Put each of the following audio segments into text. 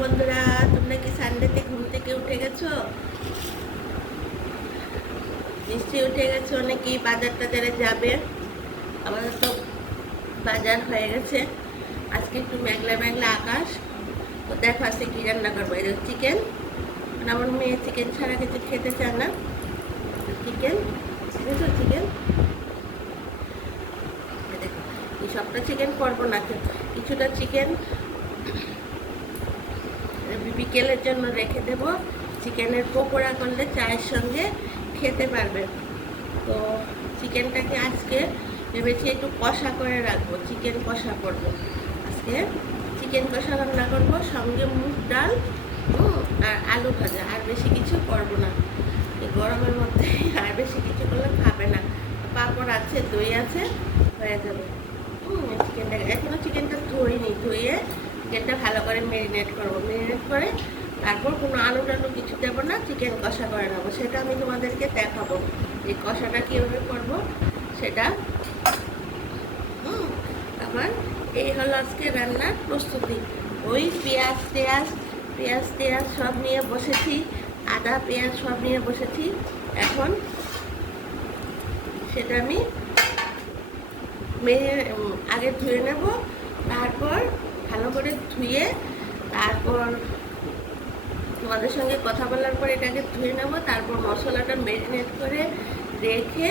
বন্ধুরা, তোমরা কি সানডেতে ঘুম থেকে উঠে গেছো? নিশ্চয়ই উঠে গেছো। অনেকেই বাজার টাজারে যাবে। আমাদের তো বাজার হয়ে গেছে। আজকে একটু মেঘলা মেঘলা আকাশ। তো দেখো আজকে কি রান্না করবো। এই চিকেন, আমার মেয়ে চিকেন ছাড়া কিছু খেতে চায় না। চিকেন বুঝেছো, চিকেন দেখো, এই সবটা চিকেন করবো না, কিছুটা চিকেন বিকেলের জন্য রেখে দেব। চিকেনের পকোড়া করলে চায়ের সঙ্গে খেতে পারবে। তো চিকেনটাকে আজকে ভেবেছি একটু কষা করে রাখবো, চিকেন কষা করবো আজকে। চিকেন কষা রান্না করবো, সঙ্গে মুগ ডাল আর আলু ভাজা। আর বেশি কিছু করবো না এই গরমের মধ্যে। আর বেশি কিছু করলে খাবে না। পাঁপড় আছে, দই আছে, হয়ে যাবে। চিকেনটাকে এখনও চিকেনটা ধুইনি, ধুয়ে চিকেনটা ভালো করে ম্যারিনেট করবো। ম্যারিনেট করে তারপর কোনো আলু টালু কিছু দেবো না, চিকেন কষা করে নেবো। সেটা আমি তোমাদেরকে দেখাবো, এই কষাটা কীভাবে করবো সেটা। আমার এই হলো আজকে রান্নার প্রস্তুতি। ওই পেঁয়াজ টেয়াজ সব নিয়ে বসেছি, আদা পেঁয়াজ সব নিয়ে বসেছি। এখন সেটা আমি আগে ধুয়ে নেব, তারপর ভালো করে ধুয়ে তারপর তোমাদের সঙ্গে কথা বলার পর এটাকে ধুয়ে নেব, তারপর মশলাটা ম্যারিনেট করে রেখে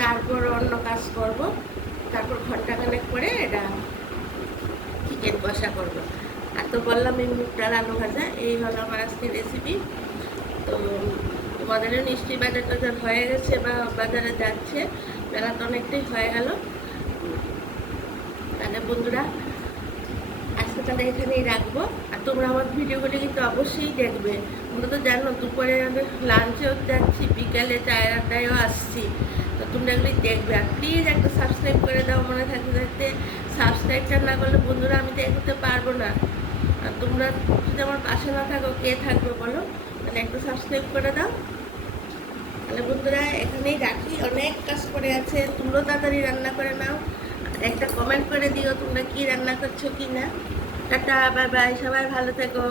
তারপর অন্য কাজ করব। তারপর ঘন্টাখানেক করে এটা চিকেন কষা করব। আর তো বললাম এই মুগ ডাল আলু ভাজা, এই হলো আমার আজকে রেসিপি। তো তোমাদেরও নিশ্চয়ই বাজার টাজার হয়ে গেছে বা বাজারে যাচ্ছে, বেলা তো অনেকটাই হয়ে গেল। তাহলে বন্ধুরা আজকে তাহলে এখানেই রাখবো। আর তোমরা আমার ভিডিওগুলি কিন্তু অবশ্যই দেখবে। তোমরা তো জানো দুপুরে লাঞ্চেও যাচ্ছি, বিকালে চায়ের আড্ডায়ও আসছি। তো তোমরা এগুলি দেখবে। আর প্লিজ একটা সাবস্ক্রাইব করে দাও, মনে থাকতে থাকতে। সাবস্ক্রাইবটা না করলে বন্ধুরা আমি তো এগোতে পারবো না। আর তোমরা যদি আমার পাশে না থাকো, কে থাকবে বলো? তাহলে একটু সাবস্ক্রাইব করে দাও। তাহলে বন্ধুরা এখানেই রাখি, অনেক কাজ করে আছে। তোমরাও তাড়াতাড়ি রান্না করে নাও। একটা কমেন্ট করে দিও তোমরা কি রান্না করছো কি না। টাটা, বাই বাই, সবাই ভালো থেকো।